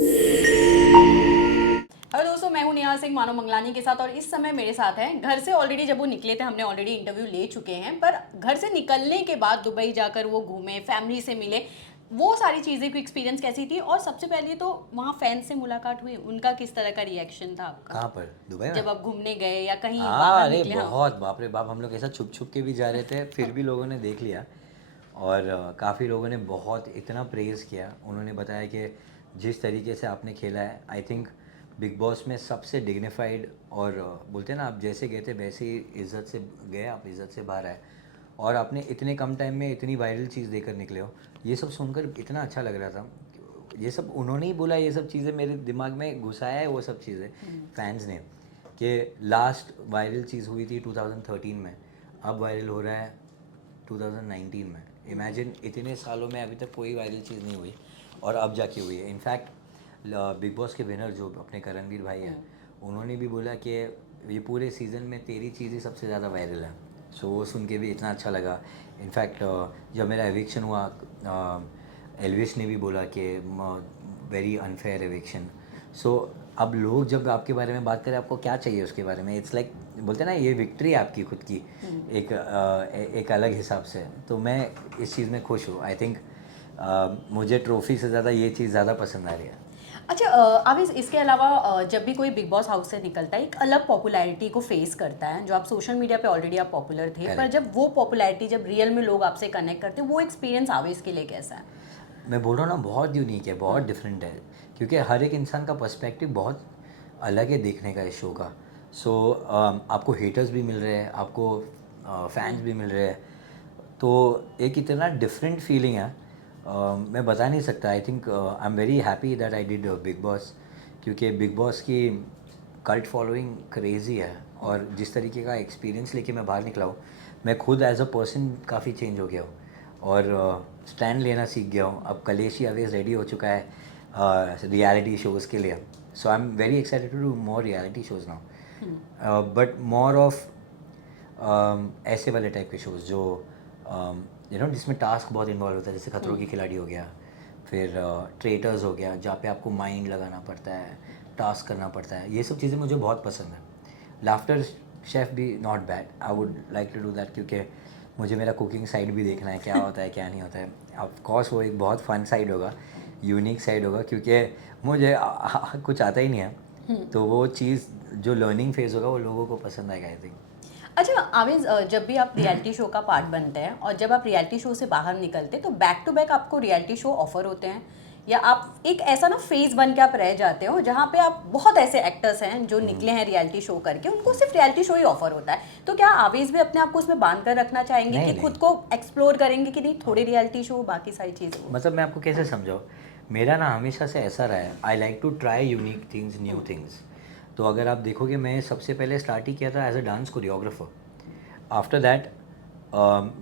Hello दोस्तों, मैं हूं नेहा सिंह मानव मंगलानी के साथ और इस समय मेरे साथ हैं घर से ऑलरेडी जब वो निकले थे, हमने ऑलरेडी इंटरव्यू ले चुके हैं, पर घर से निकलने के बाद दुबई जाकर वो घूमे, फैमिली से मिले, वो सारी चीज़ें की एक्सपीरियंस कैसी थी? और सबसे पहले तो वहाँ फैंस से मुलाकात हुई, उनका किस तरह का रिएक्शन था आपका कहाँ पर? दुबई में? जब आप घूमने गए या कहीं हाँ, बाहर अरे निकले? हाँ। बहुत, बाप रे बाप, हम लोग ऐसा छुप छुप के भी जा रहे थे, फिर भी लोगों ने देख लिया। और काफ़ी लोगों ने बहुत इतना प्रेज़ किया। उन्होंने बताया कि जिस तरीके से आपने खेला है, आई थिंक बिग बॉस में सबसे डिग्निफाइड और बोलते हैं ना, आप जैसे गए थे वैसे ही इज़्ज़त से गए, आप इज़्ज़त से बाहर आए। और आपने इतने कम टाइम में इतनी वायरल चीज़ देकर निकले हो, ये सब सुनकर इतना अच्छा लग रहा था। ये सब उन्होंने ही बोला, ये सब चीज़ें मेरे दिमाग में घुसाया है वो सब चीज़ें फैंस ने, कि लास्ट वायरल चीज़ हुई थी 2013 में, अब वायरल हो रहा है 2019 में। इमेजिन, इतने सालों में अभी तक कोई वायरल चीज़ नहीं हुई और अब जाके हुई है। इनफैक्ट बिग बॉस के विनर जो अपने करणवीर भाई हैं, उन्होंने भी बोला कि ये पूरे सीज़न में तेरी चीज़ ही सबसे ज़्यादा वायरल है। सो वो सुन के भी इतना अच्छा लगा। इनफैक्ट जब मेरा एविक्शन हुआ, एल्विश ने भी बोला कि वेरी अनफेयर एविक्शन। सो अब लोग जब आपके बारे में बात करें, आपको क्या चाहिए उसके बारे में? इट्स लाइक बोलते हैं ना, ये विक्ट्री आपकी खुद की एक अलग हिसाब से। तो मैं इस चीज़ में खुश हूँ। आई थिंक मुझे ट्रॉफ़ी से ज़्यादा ये चीज़ ज़्यादा पसंद आ रही है। अच्छा, अब इसके अलावा जब भी कोई बिग बॉस हाउस से निकलता है, एक अलग पॉपुलैरिटी को फेस करता है, जो आप सोशल मीडिया पे ऑलरेडी आप पॉपुलर थे, पर करेक्ट। जब वो पॉपुलैरिटी जब रियल में लोग आपसे कनेक्ट करते हैं, वो एक्सपीरियंस आवेश के लिए कैसा है? मैं बोल रहा हूँ ना, बहुत यूनिक है, बहुत डिफरेंट है, क्योंकि हर एक इंसान का पर्सपेक्टिव बहुत अलग है देखने का इस शो का। सो आपको हेटर्स भी मिल रहे हैं, आपको फैंस भी मिल रहे हैं। तो एक इतना डिफरेंट फीलिंग है, मैं बता नहीं सकता। I think I am very happy that I did big boss, क्योंकि बिग बॉस की कल्ट फॉलोइंग क्रेज़ी है। और जिस तरीके का एक्सपीरियंस लेके मैं बाहर निकला हूँ, मैं खुद एज अ पर्सन काफ़ी चेंज हो गया हूँ और स्टैंड लेना सीख गया हूँ। अब कलेशी अवेज रेडी हो चुका है रियलिटी शोज़ के लिए। So I am very excited to do more reality shows now, but more of ऐसे वाले टाइप के शोज़ जो जिसमें टास्क बहुत इन्वॉल्व होता है, जैसे खतरों की खिलाड़ी हो गया, फिर ट्रेटर्स हो गया, जहाँ पे आपको माइंड लगाना पड़ता है, टास्क करना पड़ता है। ये सब चीज़ें मुझे बहुत पसंद है। लाफ्टर शेफ़ भी not bad, I would like to do that, क्योंकि मुझे मेरा कुकिंग साइड भी देखना है, क्या होता है क्या नहीं होता है। ऑफ कोर्स वो एक बहुत फन साइड होगा, यूनिक साइड होगा, क्योंकि मुझे कुछ आता ही नहीं है। तो वो चीज़ जो लर्निंग फेज़ होगा वो लोगों को पसंद आएगा, आई थिंक। अच्छा आवेज, जब भी आप रियलिटी शो का पार्ट बनते हैं और जब आप रियलिटी शो से बाहर निकलते हैं, तो बैक टू बैक आपको रियलिटी शो ऑफर होते हैं, या आप एक ऐसा ना फेज बन के आप रह जाते हो जहाँ पे आप, बहुत ऐसे एक्टर्स हैं जो निकले हैं रियलिटी शो करके, उनको सिर्फ रियलिटी शो ही ऑफर होता है, तो क्या आवेज भी अपने आप को उसमें बांध कर रखना चाहेंगे नहीं कि नहीं, खुद को एक्सप्लोर करेंगे कि नहीं, थोड़े रियलिटी शो बाकी सारी चीज़ें वो? मतलब मैं आपको कैसे समझाऊँ, मेरा ना हमेशा से ऐसा रहा है, I like to try unique things, new things. तो अगर आप देखोगे, मैं सबसे पहले स्टार्ट ही किया था as a dance choreographer. After that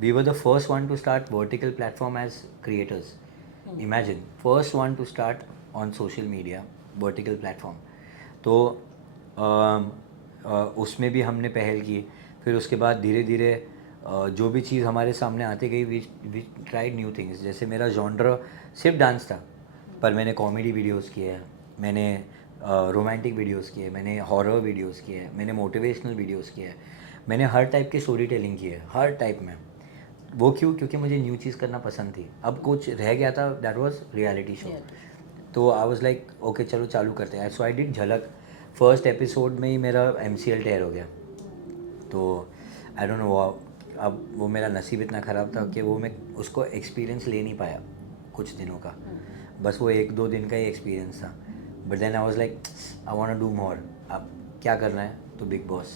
we were the first one to start vertical platform as creators. Imagine, first one to start on social media vertical platform. तो उसमें भी हमने पहल की। फिर उसके बाद धीरे धीरे जो भी चीज़ हमारे सामने आती गई, वी ट्राइड न्यू थिंग्स। जैसे मेरा जॉनर सिर्फ डांस था, पर मैंने कॉमेडी वीडियोस किए हैं, मैंने रोमांटिक वीडियोस किए, मैंने हॉरर वीडियोस किए, मैंने मोटिवेशनल वीडियोस किए, मैंने हर टाइप की स्टोरी टेलिंग की है, हर टाइप में। वो क्यों? क्योंकि मुझे न्यू चीज़ करना पसंद थी। अब कुछ रह गया था, that was reality show. Reality show. तो आई वाज लाइक ओके, चलो चालू करते हैं। सो आई डिड झलक। फर्स्ट एपिसोड में ही मेरा MCL टेयर हो गया। तो आई डोंट नो, अब वो मेरा नसीब इतना ख़राब था कि वो मैं उसको एक्सपीरियंस ले नहीं पाया कुछ दिनों का। बस वो 1-2 दिन का ही एक्सपीरियंस था। But then I was like I want to do more. अब क्या करना है? तो बिग बॉस।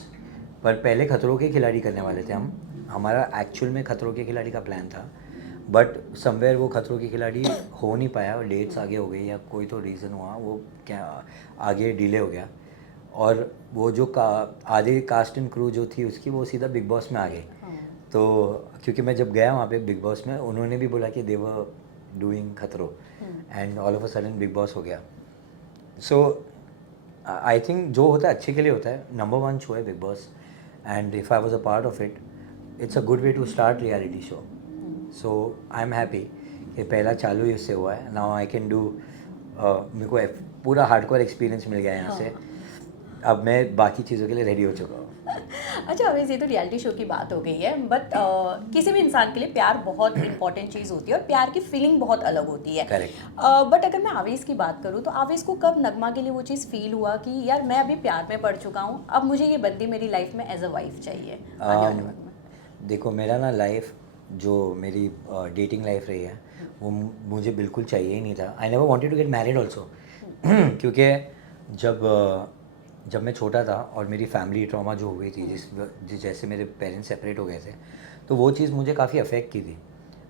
पर पहले खतरों के खिलाड़ी करने वाले थे हम। हमारा एक्चुअल में खतरों के खिलाड़ी का प्लान था, बट समवेयर वो खतरों के खिलाड़ी हो नहीं पाया, और डेट्स आगे हो गई या कोई तो रीज़न हुआ, वो क्या आगे डिले हो गया। और वो जो आधे कास्ट एंड क्रू जो थी उसकी, वो सीधा बिग बॉस में आ गई। तो क्योंकि मैं जब गया वहाँ पे बिग बॉस में, उन्होंने भी बोला कि दे वर डूइंग खतरों, and all of a sudden big boss हो गया। सो आई थिंक जो होता है अच्छे के लिए होता है। नंबर 1 शो है Bigg Boss, and if I was a part of it, it's a good way to start reality show. So I am happy कि पहला चालू ही उससे हुआ है। नाउ आई कैन डू मेरे को पूरा हार्डकोर एक्सपीरियंस मिल गया यहाँ से। अब मैं बाकी चीज़ों के लिए रेडी हो चुका हूँ। अच्छा अवेश, ये तो रियलिटी शो की बात हो गई है, बट किसी भी इंसान के लिए प्यार बहुत इंपॉर्टेंट चीज़ होती है और प्यार की फीलिंग बहुत अलग होती है। करेक्ट। बट अगर मैं आवेश की बात करूँ तो आवेश को कब नगमा के लिए वो चीज़ फील हुआ कि यार मैं अभी प्यार में पड़ चुका हूँ, अब मुझे ये बंदी मेरी लाइफ में एज अ वाइफ चाहिए आने वाले वक्त में? देखो मेरा ना लाइफ जो मेरी डेटिंग लाइफ रही है वो मुझे बिल्कुल चाहिए ही नहीं था। I never wanted to get married also, क्योंकि जब जब मैं छोटा था और मेरी फैमिली ट्रॉमा जो हुई थी, जिस जैसे मेरे पेरेंट्स सेपरेट हो गए थे, तो वो चीज़ मुझे काफ़ी अफेक्ट की थी।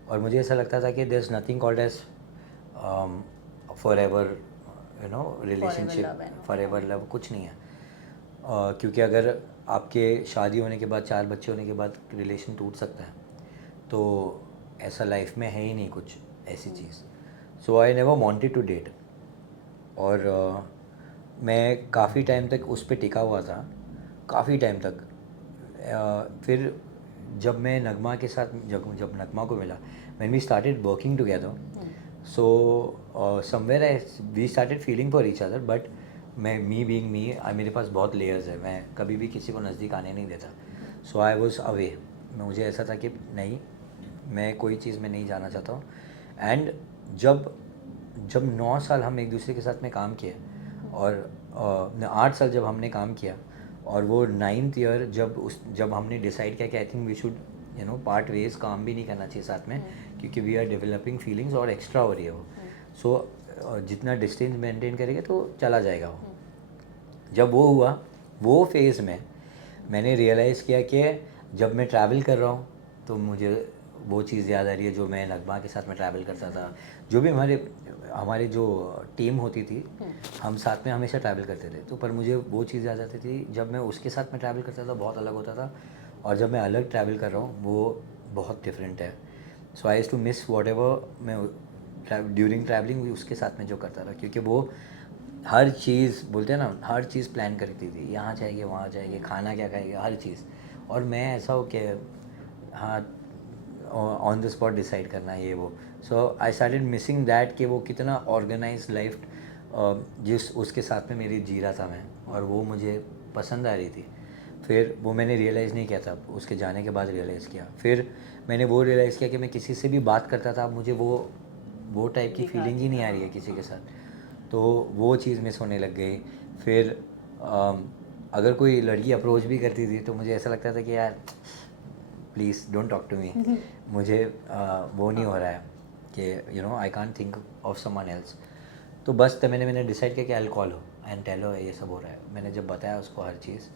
और मुझे ऐसा लगता था कि there is nothing called as for ever relationship, love and for ever love कुछ नहीं है। क्योंकि अगर आपके शादी होने के बाद 4 बच्चे होने के बाद रिलेशन टूट सकता है, तो ऐसा लाइफ में है ही नहीं कुछ ऐसी चीज़। So I never wanted to date. और मैं काफ़ी टाइम तक उस पर टिका हुआ था, काफ़ी टाइम तक। फिर जब मैं नगमा के साथ जब नगमा को मिला, when we started working together, so somewhere we started feeling for each other. But me being me, मेरे पास बहुत लेयर्स है, मैं कभी भी किसी को नज़दीक आने नहीं देता। सो आई वॉज अवे। मुझे ऐसा था कि नहीं, मैं कोई चीज़ में नहीं जाना चाहता हूँ। एंड जब जब 9 साल हम एक दूसरे के साथ में काम किए, और 8 साल जब हमने काम किया, और वो 9th ईयर जब हमने डिसाइड किया कि I think we should part ways, काम भी नहीं करना चाहिए साथ में, क्योंकि वी आर डेवलपिंग फीलिंग्स और एक्स्ट्रा हो रही है वो। सो जितना डिस्टेंस मेंटेन करेंगे तो चला जाएगा वो। जब वो हुआ, वो फेज़ में मैंने रियलाइज़ किया कि जब मैं ट्रैवल कर रहा हूँ तो मुझे वो चीज़ याद आ रही है जो मैं नगमा के साथ में ट्रैवल करता था। जो भी हमारे जो टीम होती थी, हम साथ में हमेशा ट्रैवल करते थे, तो पर मुझे वो चीज़ याद आती थी जब मैं उसके साथ में ट्रैवल करता था, बहुत अलग होता था, और जब मैं अलग ट्रैवल कर रहा हूँ वो बहुत डिफरेंट है। So I used to miss whatever मैं ड्यूरिंग ट्रैवलिंग उसके साथ में जो करता था, क्योंकि वो हर चीज़, बोलते हैं ना, हर चीज़ प्लान करती थी, यहाँ जाएंगे वहाँ जाएंगे, खाना क्या खाएंगे, हर चीज़। और मैं ऐसा हो कि हाँ, ऑन द स्पॉट डिसाइड करना ये वो। सो आई स्टार्टेड मिसिंग दैट, कि वो कितना ऑर्गेनाइज लाइफ जिस उसके साथ में मेरी जी रहा था मैं, और वो मुझे पसंद आ रही थी। फिर वो मैंने रियलाइज़ नहीं किया था, उसके जाने के बाद रियलाइज़ किया। फिर मैंने वो रियलाइज़ किया कि मैं किसी से भी बात करता था, मुझे वो टाइप की फीलिंग ही नहीं आ रही है किसी के साथ, तो वो चीज़ मिस होने लग गई। फिर अगर कोई लड़की अप्रोच भी करती थी तो मुझे ऐसा लगता था कि यार please don't talk to me, मुझे वो नहीं हो रहा है कि I can't think of someone else. तो बस तब मैंने डिसाइड किया कि I will call her and tell her ये सब हो रहा है। मैंने जब बताया उसको हर चीज़,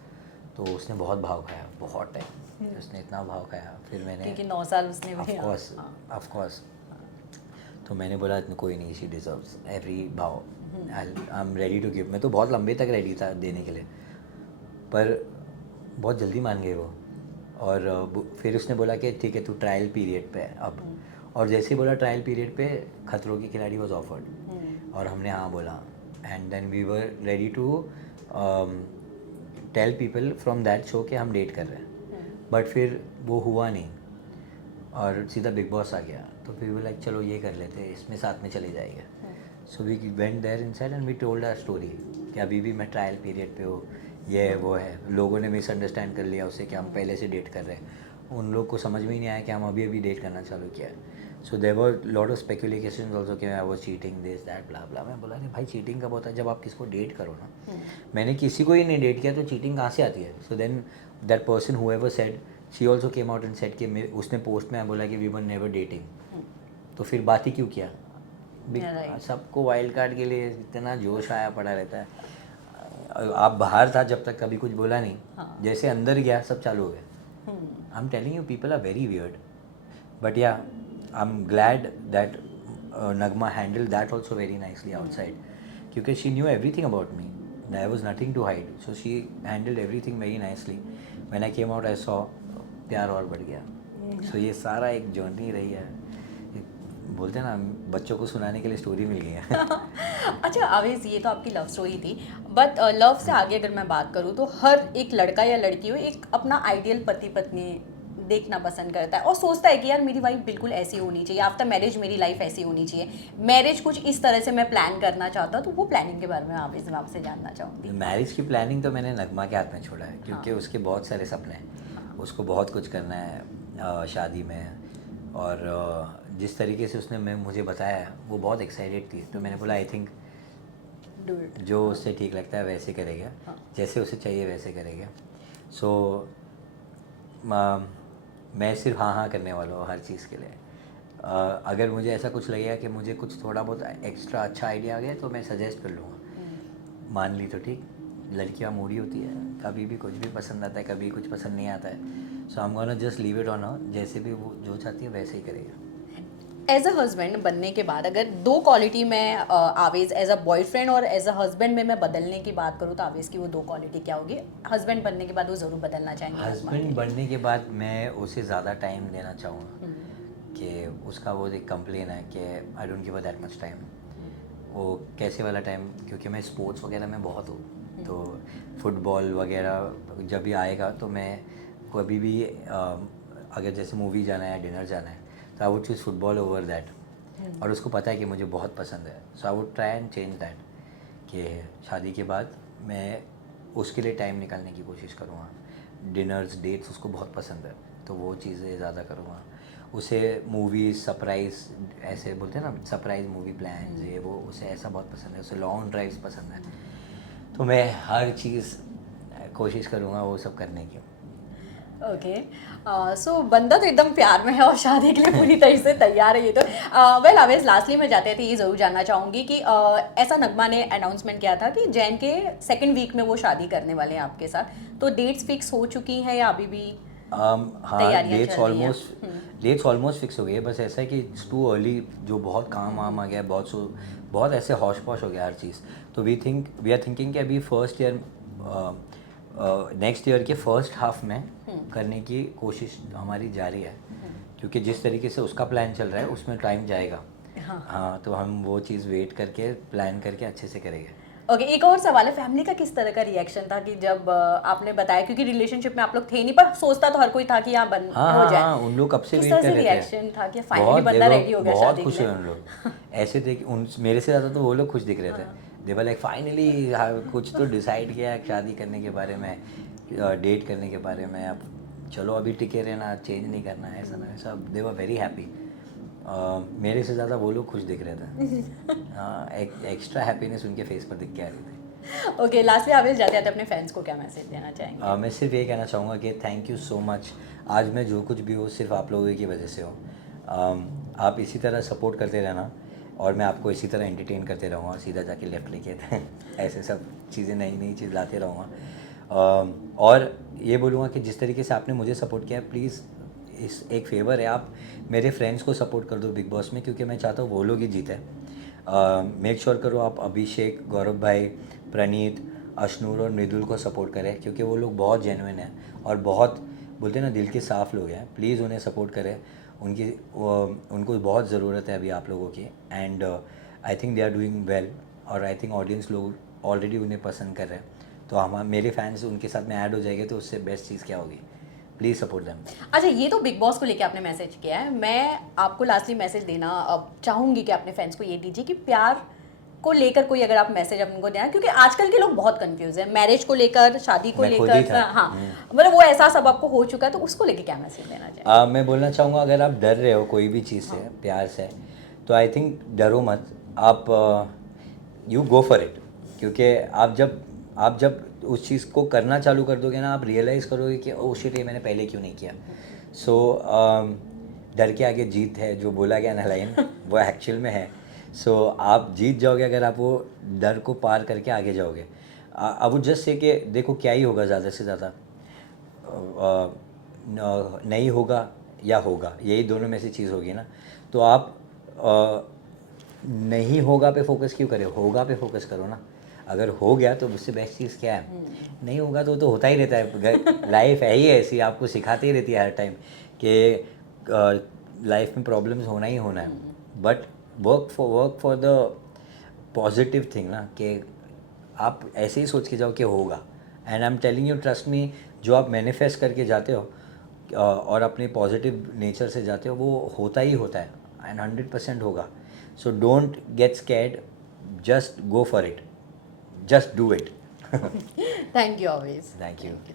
तो उसने बहुत भाव खाया, बहुत टाइम उसने इतना भाव खाया। फिर मैंने, क्योंकि 9 साल उसने भी, ऑफ कोर्स, तो मैंने बोला कोई नहीं, शी डिजर्व्स एवरी भाव, I am ready to give. मैं तो बहुत लंबे तक रेडी था देने के लिए, पर बहुत जल्दी मान गए वो। और फिर उसने बोला कि ठीक है तू ट्रायल पीरियड पे है अब। और जैसे ही बोला ट्रायल पीरियड पे, खतरों की खिलाड़ी वॉज ऑफर्ड, और हमने हाँ बोला। And then we were ready to tell people from that show कि हम डेट कर रहे हैं। बट फिर वो हुआ नहीं, और सीधा बिग बॉस आ गया, तो फिर वो लाइक चलो ये कर लेते, इसमें साथ में चले जाएंगे। So we went there inside and we told our story कि अभी भी मैं ट्रायल पीरियड पे हूँ, ये है वो है। लोगों ने मिसअंडरस्टैंड कर लिया उससे कि हम पहले से डेट कर रहे हैं। उन लोग को समझ में ही नहीं आया कि हम अभी डेट करना चालू किया है। So there were lot of speculations also कि I was cheating, this that blah blah. मैं बोला नहीं भाई, चीटिंग कब होता है? जब आप किसको डेट करो ना। मैंने किसी को ही नहीं डेट किया, तो चीटिंग कहाँ से आती है? So then that person whoever said, she also came out and said कि उसने पोस्ट में बोला कि वी वर नेवर डेटिंग। तो फिर बात ही क्यों किया? सबको वाइल्ड कार्ड के लिए इतना जोश आया पड़ा रहता है। आप बाहर था जब तक, कभी कुछ बोला नहीं, जैसे अंदर गया सब चालू हो गया। I am telling you, people are very weird, but yeah I am glad that Nagma handle that also very nicely outside, क्योंकि she knew everything about me, there was nothing to hide. So she handled everything very nicely. When I came out I saw, प्यार और बढ़ गया। सो ये सारा एक journey रही है, बोलते हैं ना, बच्चों को सुनाने के लिए स्टोरी मिल गई है। अच्छा आवेश, ये तो आपकी लव स्टोरी थी, बट लव से आगे अगर मैं बात करूँ तो हर एक लड़का या लड़की हो एक अपना आइडियल पति पत्नी देखना पसंद करता है और सोचता है कि यार मेरी वाइफ बिल्कुल ऐसी होनी चाहिए, आफ्टर मैरिज मेरी लाइफ ऐसी होनी चाहिए, मैरिज कुछ इस तरह से मैं प्लान करना चाहता हूँ, तो वो प्लानिंग के बारे में आप इस आपसे जानना चाहूँगी। मैरिज की प्लानिंग तो मैंने नगमा के हाथ में छोड़ा है, क्योंकि हाँ। उसके बहुत सारे सपने हैं, उसको बहुत कुछ करना है शादी में। और जिस तरीके से उसने मैं मुझे बताया वो बहुत एक्साइटेड थी, तो मैंने बोला आई थिंक डू इट। जो उससे ठीक लगता है वैसे करेगा, हाँ। जैसे उसे चाहिए वैसे करेगा। सो मैं सिर्फ हाँ हाँ करने वाला हूँ हर चीज़ के लिए। अगर मुझे ऐसा कुछ लगेगा कि मुझे कुछ थोड़ा बहुत एक्स्ट्रा अच्छा आइडिया आ गया तो मैं सजेस्ट कर लूँगा, मान ली तो ठीक। लड़कियाँ मूडी होती है, कभी भी कुछ भी पसंद आता है, कभी कुछ पसंद नहीं आता है। So I am gonna just leave it on her, जैसे भी वो जो चाहती है वैसे ही करेगा। एज अ हस्बैंड बनने के बाद अगर दो क्वालिटी में आवेज एज अ बॉयफ्रेंड और एज अ हस्बैंड में मैं बदलने की बात करूँ, तो आवेज की वो दो क्वालिटी क्या होगी? हस्बैंड बनने के बाद वो ज़रूर बदलना चाहेंगे नगमा के हस्बैंड लिए। बनने के बाद मैं उसे ज़्यादा टाइम देना चाहूँगा, हम्म, कि उसका वो एक कंप्लेन है कि I don't give that much time. वो कैसे वाला टाइम, क्योंकि मैं स्पोर्ट्स वगैरह में बहुत हूँ, तो फुटबॉल वगैरह जब भी आएगा तो मैं कभी भी अगर जैसे मूवी जाना है, डिनर जाना है, तो I would choose football over that. और उसको पता है कि मुझे बहुत पसंद है, so I would try and change that, कि शादी के बाद मैं उसके लिए टाइम निकालने की कोशिश करूँगा। डिनर्स, डेट्स उसको बहुत पसंद है, तो वो चीज़ें ज़्यादा करूँगा। उसे मूवीज़, सरप्राइज़, ऐसे बोलते हैं ना, सरप्राइज़ मूवी प्लान्स, ये वो, उसे ऐसा बहुत पसंद है। उसे लॉन्ग ड्राइव्स पसंद है, तो मैं हर चीज़ कोशिश करूँगा वो सब करने की। ओके। सो बंदा तो एकदम प्यार में है और शादी के लिए पूरी तरह से तैयार है ये तो। वेल आवेज, लास्टली मैं जाते थे ये ज़रूर जानना चाहूँगी कि ऐसा नगमा ने अनाउंसमेंट किया था कि जैन के सेकंड वीक में वो शादी करने वाले हैं आपके साथ, तो डेट्स फिक्स हो चुकी हैं या अभी भी हाँ, तैयारियां चल रही हैं? डेट्स ऑलमोस्ट फिक्स हो गई है। बस ऐसा है कि इट्स टू अर्ली, जो बहुत काम वाम आ गया है, बहुत ऐसे हौश पौश हो गया हर चीज़। तो वी आर थिंकिंग कि अभी फर्स्ट ईयर, नेक्स्ट ईयर के फर्स्ट हाफ में करने की कोशिश हमारी जारी है, क्योंकि जिस तरीके से उसका प्लान चल रहा है उसमें टाइम जाएगा। हाँ। हाँ, तो हम वो चीज़ वेट करके प्लान करके अच्छे से करेंगे। ओके, एक और सवाल है, फैमिली का किस तरह का रिएक्शन था कि जब आपने बताया, क्योंकि रिलेशनशिप में आप लोग थे नहीं, पर सोचता तो हर कोई था कि यहाँ बन हाँ हो हाँ जाए। हाँ, उन लोग कब से किस वेट तरह कर से रहे थे। रिएक्शन था कि फाइनली बंदा रेडी हो गया बहुत शादी के खुश हुए लिए? उन लोग। ऐसे थे कि उन मेरे से ज़्यादा तो वो लोग खुश दिख रहे थे। दे वर लाइक फाइनली कुछ तो डिसाइड किया है शादी करने के बारे में, डेट करने के बारे में। अब चलो अभी टिके रहना, चेंज नहीं करना है, ऐसा ना ऐसा। दे वर वेरी हैप्पी। मेरे से ज़्यादा वो लोग खुश दिख रहे थे। हाँ, एक एक्स्ट्रा हैप्पीनेस उनके फेस पर दिख के आ रही थी। ओके, लास्टली आवेश जाते जाते अपने फैंस को क्या मैसेज देना चाहेंगे? मैं सिर्फ ये कहना चाहूँगा कि थैंक यू सो मच। आज मैं जो कुछ भी हूँ सिर्फ आप लोगों की वजह से हूँ। आप इसी तरह सपोर्ट करते रहना, और मैं आपको इसी तरह एंटरटेन करते रहूँगा, सीधा जाके लेफ्ट लेके ऐसे सब चीज़ें, नई नई चीज़ लाते रहूँगा। और ये बोलूँगा कि जिस तरीके से आपने मुझे सपोर्ट किया है, प्लीज़ इस एक फेवर है, आप मेरे फ्रेंड्स को सपोर्ट कर दो बिग बॉस में, क्योंकि मैं चाहता हूँ वो लोग ही जीते। मेक श्योर करो आप अभिषेक, गौरव भाई, प्रणीत, अशनूर और मृदुल को सपोर्ट करें, क्योंकि वो लोग बहुत जेन्युइन हैं और बहुत बोलते हैं ना, दिल के साफ़ लोग हैं। प्लीज़ उन्हें सपोर्ट करें, उनको बहुत ज़रूरत है अभी आप लोगों की। And I think they are doing well, और आई थिंक ऑडियंस लोग ऑलरेडी उन्हें पसंद कर रहे हैं। तो हम मेरे फैंस उनके साथ में ऐड हो जाएंगे, तो उससे बेस्ट चीज़ क्या होगी। Please support them. अच्छा, ये तो बिग बॉस को लेके आपने मैसेज किया है, मैं आपको लास्टली मैसेज देना अब चाहूँगी कि अपने फैंस को ये दीजिए कि प्यार को लेकर कोई अगर आप मैसेज उनको देना, क्योंकि आजकल के लोग बहुत कंफ्यूज हैं मैरिज को लेकर, शादी को मैं खुद ही लेकर। था। हाँ, मतलब वो एहसास अब आपको हो चुका है, तो उसको लेके क्या मैसेज देना चाहिए? मैं बोलना चाहूँगा, अगर आप डर रहे हो कोई भी चीज़ से, प्यार से, तो आई थिंक डरो मत। आप यू गो फॉर इट, क्योंकि आप जब उस चीज़ को करना चालू कर दोगे ना, आप रियलाइज़ करोगे कि ओ शिट, ये मैंने पहले क्यों नहीं किया। सो डर के आगे जीत है, जो बोला गया ना लाइन, वो एक्चुअल में है। सो आप जीत जाओगे अगर आप वो डर को पार करके आगे जाओगे। आई वुड जस्ट से कि देखो क्या ही होगा, ज़्यादा से ज़्यादा नहीं होगा या होगा, यही दोनों में से चीज़ होगी ना। तो आप नहीं होगा पे फोकस क्यों करें, होगा पे फोकस करो ना। अगर हो गया तो उससे बेस्ट चीज़ क्या है। नहीं होगा तो होता ही रहता है, लाइफ है ही ऐसी, आपको सिखाती ही रहती है हर टाइम कि लाइफ में प्रॉब्लम्स होना ही होना है। But work for the positive thing ना, कि आप ऐसे ही सोच के जाओ कि होगा। And I am telling you, trust me, जो आप मैनिफेस्ट करके जाते हो और अपने पॉजिटिव नेचर से जाते हो, वो होता ही होता है एंड 100% होगा. So don't get scared, just go for it, just do it. Thank you always. Thank you.